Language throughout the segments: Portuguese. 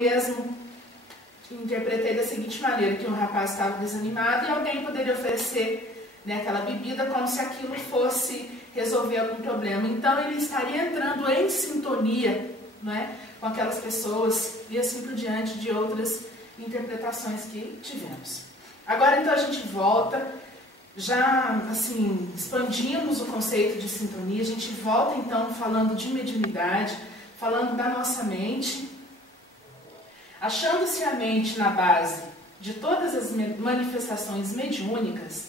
mesmo interpretei da seguinte maneira, que um rapaz estava desanimado e alguém poderia oferecer, né, aquela bebida como se aquilo fosse resolver algum problema. Então ele estaria entrando em sintonia, não é, com aquelas pessoas e assim por diante, de outras interpretações que tivemos. Agora então a gente volta, já assim expandimos o conceito de sintonia, a gente volta então falando de mediunidade, falando da nossa mente. Achando-se a mente na base de todas as manifestações mediúnicas,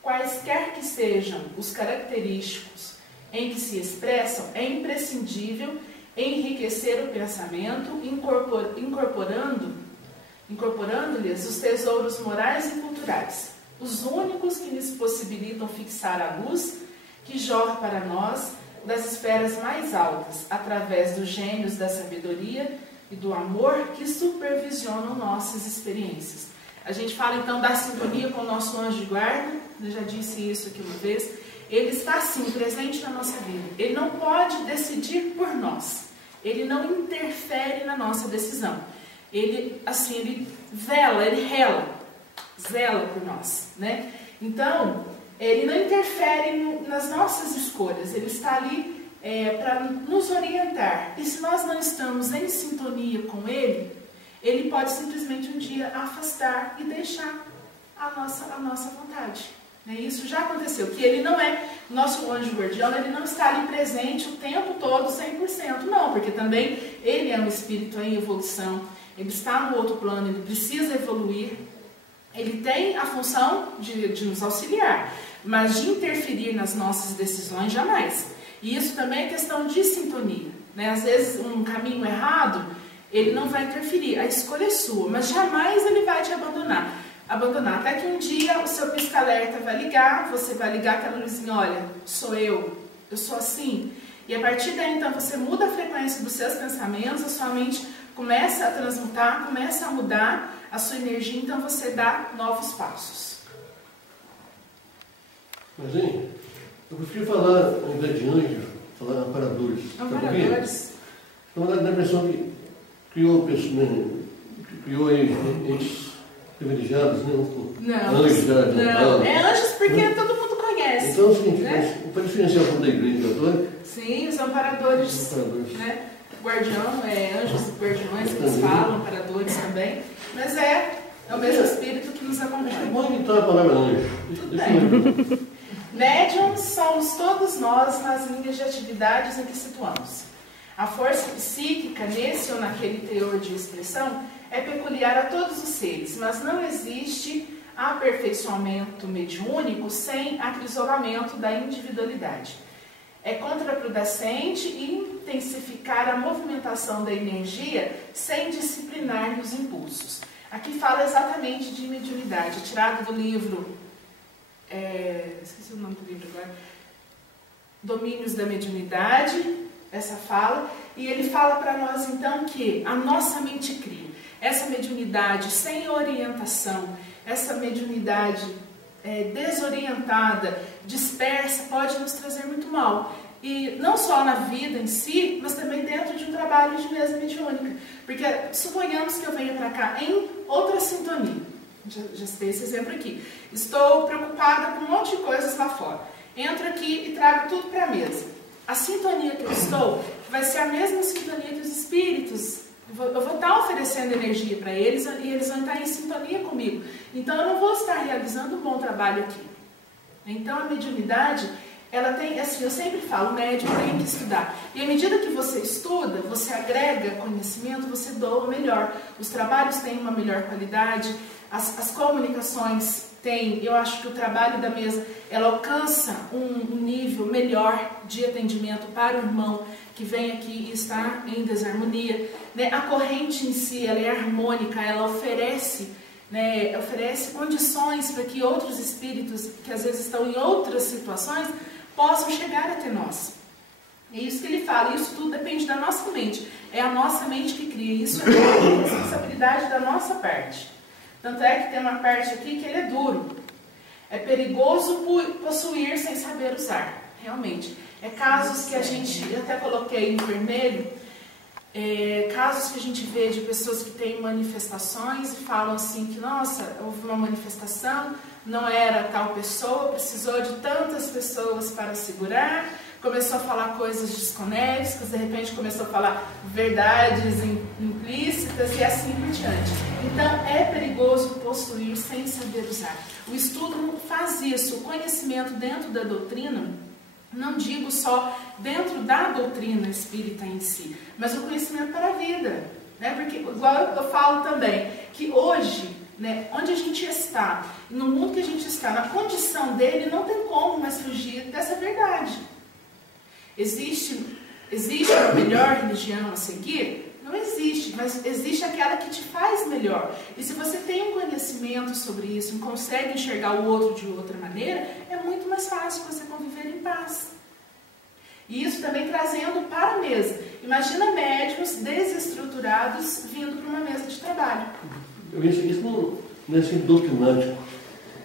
quaisquer que sejam os característicos em que se expressam, é imprescindível enriquecer o pensamento, incorporando-lhes os tesouros morais e culturais, os únicos que nos possibilitam fixar a luz que jorra para nós das esferas mais altas, através dos gênios da sabedoria e do amor que supervisionam nossas experiências. A gente fala então da sintonia com o nosso anjo de guarda, eu já disse isso aqui uma vez, ele está sim presente na nossa vida, ele não pode decidir por nós, ele não interfere na nossa decisão, ele assim, ele vela, ele zela por nós, né? Então, ele não interfere nas nossas escolhas, ele está ali para nos orientar. E se nós não estamos em sintonia com ele, ele pode simplesmente um dia afastar e deixar a nossa vontade. Né? Isso já aconteceu, que ele não é nosso anjo guardião, ele não está ali presente o tempo todo, 100%. Não, porque também ele é um espírito em evolução, ele está no outro plano, ele precisa evoluir, ele tem a função de nos auxiliar, mas de interferir nas nossas decisões, jamais. E isso também é questão de sintonia, né? Às vezes um caminho errado, ele não vai interferir, a escolha é sua, mas jamais ele vai te abandonar. Até que um dia o seu pisca-alerta vai ligar, você vai ligar aquela luzinha, olha, sou eu sou assim. E a partir daí então você muda a frequência dos seus pensamentos, a sua mente começa a transmutar, começa a mudar a sua energia, então você dá novos passos. Mas, hein? Eu prefiro falar, ao invés de anjo, falar amparadores. Amparadores. Então, dá a impressão que criou entes privilegiados, né? Não, anjos, não. É anjos porque todo mundo conhece. Então, assim, né? para diferenciar um pouco da igreja católica. Sim, os amparadores. Né? Guardião, anjos guardiões que eles falam, amparadores também. Mas é o mesmo espírito que nos acompanha. É bom imitar a palavra anjo. Tudo bem. Médiums somos todos nós nas linhas de atividades em que situamos. A força psíquica, nesse ou naquele teor de expressão, é peculiar a todos os seres, mas não existe aperfeiçoamento mediúnico sem acrisolamento da individualidade. É contraproducente intensificar a movimentação da energia sem disciplinar os impulsos. Aqui fala exatamente de mediunidade, tirado do livro... esqueci o nome do livro agora, Domínios da Mediunidade, essa fala, e ele fala para nós então que a nossa mente cria. Essa mediunidade sem orientação, essa mediunidade desorientada, dispersa, pode nos trazer muito mal. E não só na vida em si, mas também dentro de um trabalho de mesa mediúnica. Porque suponhamos que eu venha para cá em outra sintonia. Já citei esse exemplo aqui. Estou preocupada com um monte de coisas lá fora. Entro aqui e trago tudo para a mesa. A sintonia que eu estou vai ser a mesma sintonia que os espíritos. Eu vou estar oferecendo energia para eles e eles vão estar em sintonia comigo. Então eu não vou estar realizando um bom trabalho aqui. Então a mediunidade, ela tem, assim, eu sempre falo, o médium tem que estudar. E à medida que você estuda, você agrega conhecimento, você doa melhor. Os trabalhos têm uma melhor qualidade. As comunicações têm, eu acho que o trabalho da mesa, ela alcança um nível melhor de atendimento para o irmão que vem aqui e está em desarmonia. Né? A corrente em si, ela é harmônica, ela oferece, né, oferece condições para que outros espíritos, que às vezes estão em outras situações, possam chegar até nós. É isso que ele fala, isso tudo depende da nossa mente. É a nossa mente que cria, isso é responsabilidade da nossa parte. Tanto é que tem uma parte aqui que ele é duro. É perigoso possuir sem saber usar. Realmente. É casos que a gente, eu até coloquei em vermelho, Casos que a gente vê de pessoas que têm manifestações e falam assim que, nossa, houve uma manifestação, não era tal pessoa, precisou de tantas pessoas para segurar, começou a falar coisas desconexas, de repente começou a falar verdades implícitas e assim por diante. Então é perigoso possuir sem saber usar. O estudo faz isso, o conhecimento dentro da doutrina, não digo só dentro da doutrina espírita em si, mas o conhecimento para a vida, né? Porque, igual eu falo também, que hoje, né, onde a gente está, no mundo que a gente está, na condição dele, não tem como mais fugir dessa verdade. Existe uma melhor religião a seguir? Não existe, mas existe aquela que te faz melhor. E se você tem um conhecimento sobre isso e consegue enxergar o outro de outra maneira, é muito mais fácil você conviver em paz. E isso também trazendo para a mesa. Imagina médiuns desestruturados vindo para uma mesa de trabalho. Isso não é assim doutrinático,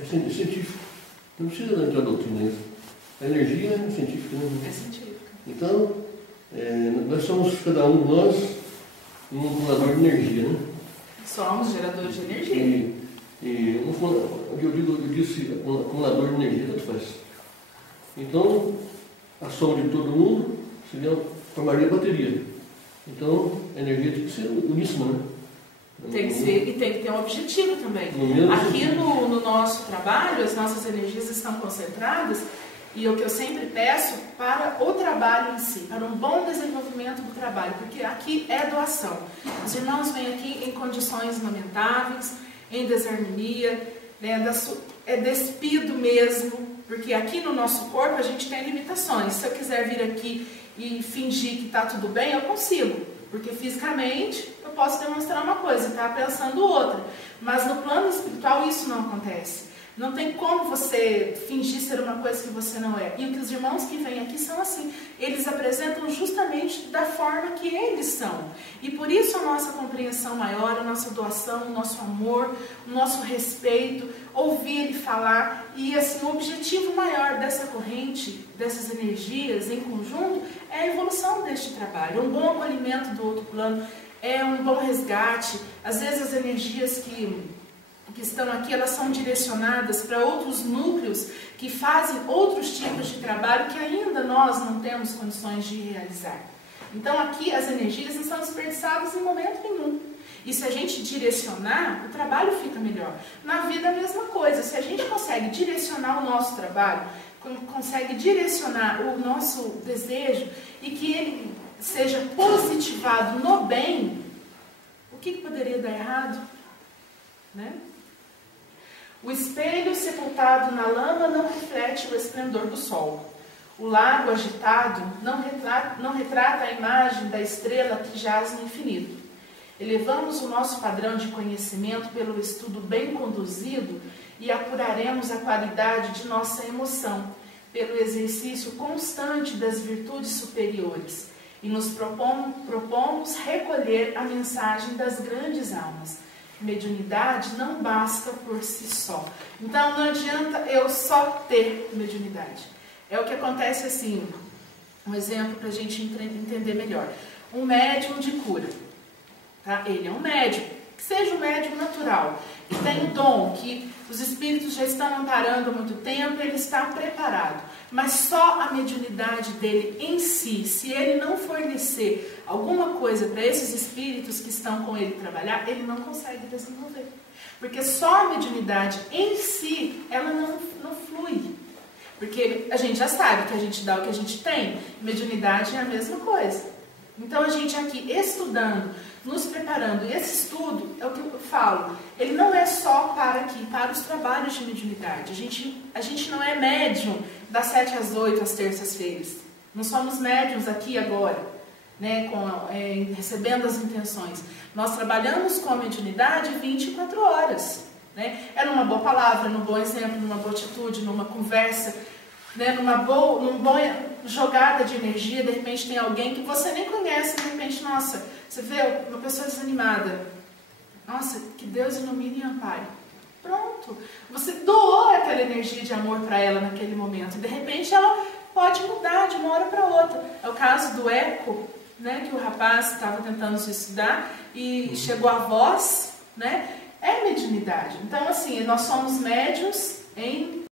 é científico. Não precisa entrar doutrina isso. A energia é científica, né? É científica. Então, nós somos, cada um de nós, um acumulador de energia, né? Somos geradores de energia. Eu disse acumulador de energia, tanto faz. Então, a soma de todo mundo formaria bateria. Então, a energia tem que ser uníssona, né? Tem que ser, e tem que ter um objetivo também. Aqui no nosso trabalho, as nossas energias estão concentradas, e o que eu sempre peço para o trabalho em si, para um bom desenvolvimento do trabalho, porque aqui é doação. Os irmãos vêm aqui em condições lamentáveis, em desarmonia, né, é despido mesmo, porque aqui no nosso corpo a gente tem limitações. Se eu quiser vir aqui e fingir que está tudo bem, eu consigo, porque fisicamente eu posso demonstrar uma coisa e estar pensando outra, mas no plano espiritual isso não acontece. Não tem como você fingir ser uma coisa que você não é. E os irmãos que vêm aqui são assim. Eles apresentam justamente da forma que eles são. E por isso a nossa compreensão maior, a nossa doação, o nosso amor, o nosso respeito, ouvir ele falar. E assim, o objetivo maior dessa corrente, dessas energias em conjunto, é a evolução deste trabalho. Um bom acolhimento do outro plano, é um bom resgate. Às vezes as energias que estão aqui, elas são direcionadas para outros núcleos que fazem outros tipos de trabalho que ainda nós não temos condições de realizar. Então aqui as energias não são desperdiçadas em momento nenhum. E se a gente direcionar, o trabalho fica melhor. Na vida a mesma coisa, se a gente consegue direcionar o nosso trabalho, consegue direcionar o nosso desejo e que ele seja positivado no bem, o que poderia dar errado? Né? O espelho sepultado na lama não reflete o esplendor do sol. O lago agitado não retrata a imagem da estrela que jaz no infinito. Elevamos o nosso padrão de conhecimento pelo estudo bem conduzido e apuraremos a qualidade de nossa emoção pelo exercício constante das virtudes superiores e nos propomos recolher a mensagem das grandes almas. Mediunidade não basta por si só. Então não adianta eu só ter mediunidade. É o que acontece assim, um exemplo para a gente entender melhor. Um médium de cura, tá? Ele é um médium, que seja um médium natural, que tem o dom, que os espíritos já estão amparando há muito tempo, ele está preparado. Mas só a mediunidade dele em si, se ele não fornecer alguma coisa para esses espíritos que estão com ele trabalhar, ele não consegue desenvolver. Porque só a mediunidade em si, ela não flui. Porque a gente já sabe que a gente dá o que a gente tem, mediunidade é a mesma coisa. Então a gente aqui estudando, nos preparando, e esse estudo, é o que eu falo, ele não é só para os trabalhos de mediunidade. A gente não é médium das 7 às 8, às terças-feiras. Não somos médiums aqui agora, né, recebendo as intenções. Nós trabalhamos com a mediunidade 24 horas. Né? É numa boa palavra, num bom exemplo, numa boa atitude, numa conversa, né? numa boa jogada de energia. De repente tem alguém que você nem conhece, de repente, nossa, você vê uma pessoa desanimada. Nossa, que Deus ilumine e ampare. Pronto. Você doou aquela energia de amor para ela naquele momento. De repente ela pode mudar de uma hora para outra. É o caso do Eco, né, que o rapaz estava tentando suicidar e chegou a voz, né, é mediunidade. Então, assim, nós somos médiuns em